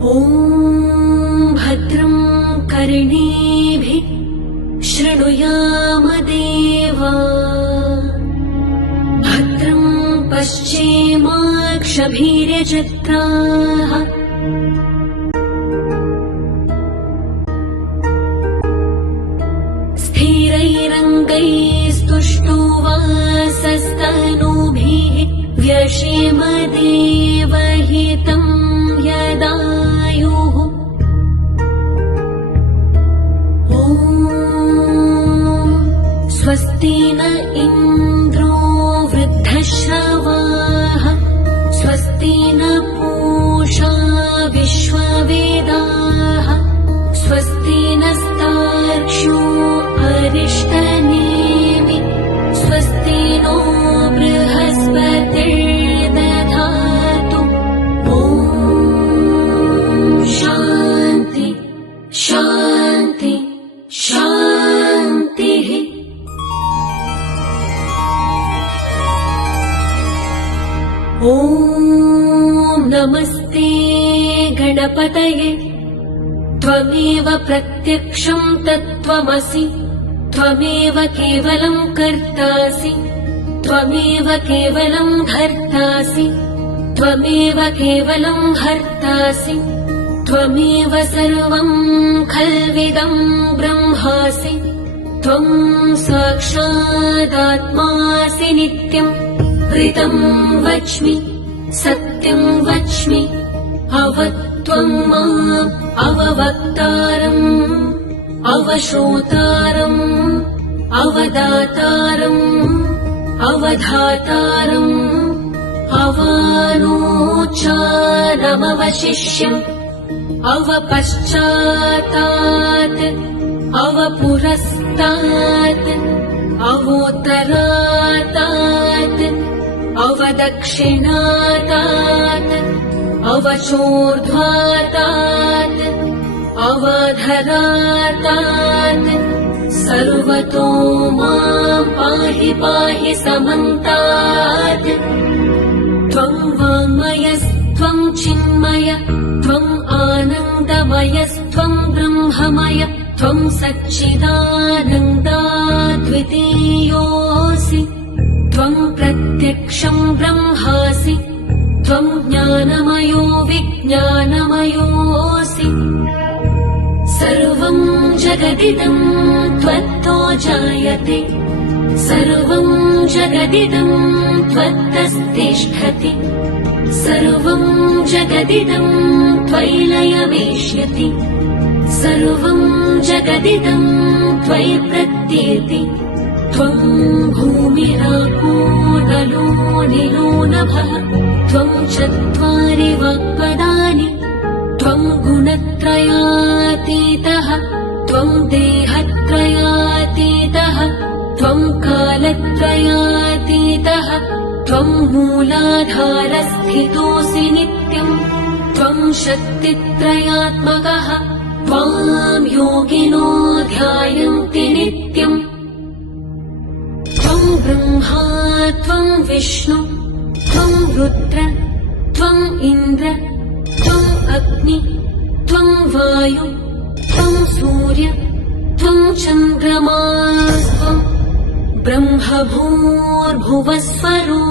ॐ भद्रं कर्णेभिः शृणुयाम देवा भद्रं पश्येमाक्षभिर्यजत्राः स्थिरैरङ्गैस्तुष्टुवासस्तनूभिः व्यशेम देवहितं यदायुः ॐ स्वस्ति न इन्द्रो वृद्धश्रवाः स्वस्ति न पूषा विश्ववेदाः स्वस्ति नस्तार्क्ष्यो अरिष्टनेमि स्वस्ति नो बृहस्पतिर्दधातु ॐ शान्ति शान्ति शान्तिः। ॐ नमस्ते गणपतये त्वमेव प्रत्यक्षं तत्त्वमसि त्वमेव केवलं कर्तासि त्वमेव केवलं भर्तासि त्वमेव केवलं हर्तासि त्वमेव सर्वं खल्विदं ब्रह्मासि त्वं साक्षादात्मासि नित्यं ऋतं वच्मि सत्यं वच्मि अवत्वं माम् अववक्तारम् अवश्रोतारम् अवदातारम् अवधातारम् अवानोचारमवशिष्यम् अवपश्चातात् अवपुरस्तात् अवोत्तरातात् अवदक्षिणातात् अवचोर्ध्वातात् अवधरातात् सर्वतो मां पाहि पाहि समन्तात् त्वं वाङ्मयस्त्वं चिन्मय त्वं आनन्दमयस्त्वं ब्रह्ममय त्वं सच्चिदानन्दाद्वितीयोऽसि त्वं प्रत्यक्षं ब्रह्मासि त्वं ज्ञानमयो विज्ञानमयोऽसि सर्वं जगदिदं त्वत्तो जायते सर्वं जगदिदं त्वत्तस्तिष्ठति सर्वं जगदिदं त्वयि लयमेष्यति सर्वं जगदिदं त्वयि प्रत्येति त्वं भूमिरापो नलो निलो नभः त्वं चत्वारि वाक्पदानि त्वं गुणत्रयातीतः त्वं देहत्रयातीतः त्वं कालत्रयातीतः त्वं मूलाधारस्थितोऽसि नित्यम् त्वं शक्तित्रयात्मकः त्वां योगिनो ध्यायन्ति नित्यम् त्वं ब्रह्मा त्वं विष्णु त्वं रुद्र त्वं इन्द्र त्वं अग्नि त्वं वायु त्वं सूर्य त्वं चन्द्रमास्त्वं ब्रह्मभूर्भुवस्वरो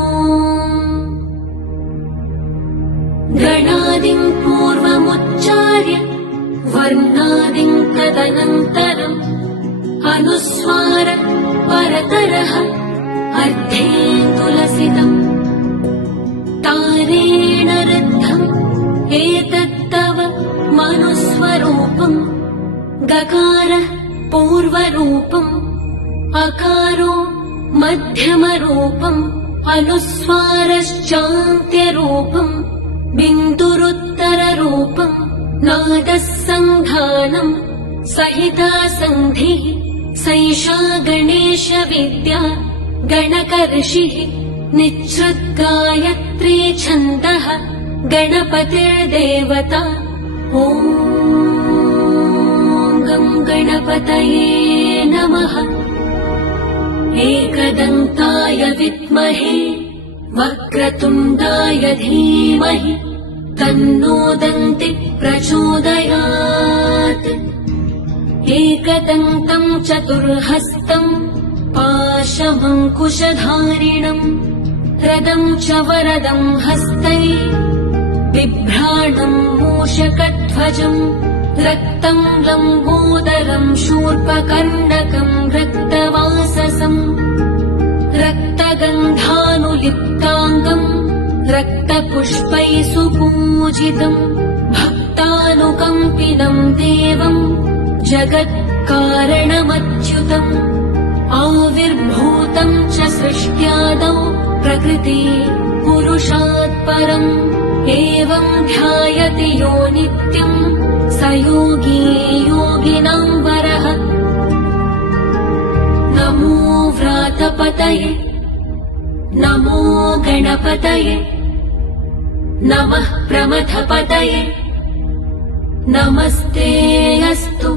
गणादिं पूर्वमुच्चार्य वर्णादिं तदनन्तरम् अनुस्वार परतरः अर्धे तुलसितम् तारेण रुद्धम् एतत्तव मनुस्वरूपम् गकारः पूर्वरूपम् अकारो मध्यमरूपम् अनुस्वारश्चान्त्यरूपम् बिन्दुरुत्तररूपम् नादः सन्धानम् सहिता सन्धिः सैषा गणेशविद्या गणकर्षिः निःसृद्गायत्री छन्दः गणपतिर्देवता ॐ गं गणपतये नमः। एकदन्ताय विद्महे वक्रतुण्डाय धीमहि तन्नो दन्ति प्रचोदयात्। एकदन्तम् चतुर्हस्तम् पाशमङ्कुशधारिणम् रदम् च वरदम् हस्तै बिभ्राणम् मूषकध्वजम् रक्तम् लम्बोदरम् शूर्पकर्णकम् रक्तवाससम् रक्तगन्धानुलिप्ताङ्गम् रक्तपुष्पैः सुपूजितम् भक्तानुकम्पिनम् देवम् जगत्कारणमच्युतम् आविर्भूतम् च सृष्ट्यादौ प्रकृति पुरुषात् परम् एवम् ध्यायति यो नित्यम् स योगी योगिनाम् वरः। नमो व्रातपतये नमो गणपतये नमः प्रमथपतये नमस्ते अस्तु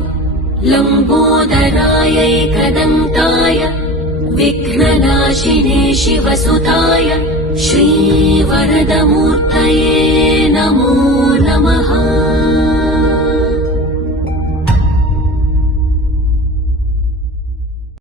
लम्बोदरायैकदन्ताय विघ्ननाशिने शिवसुताय श्रीवरदमूर्तये।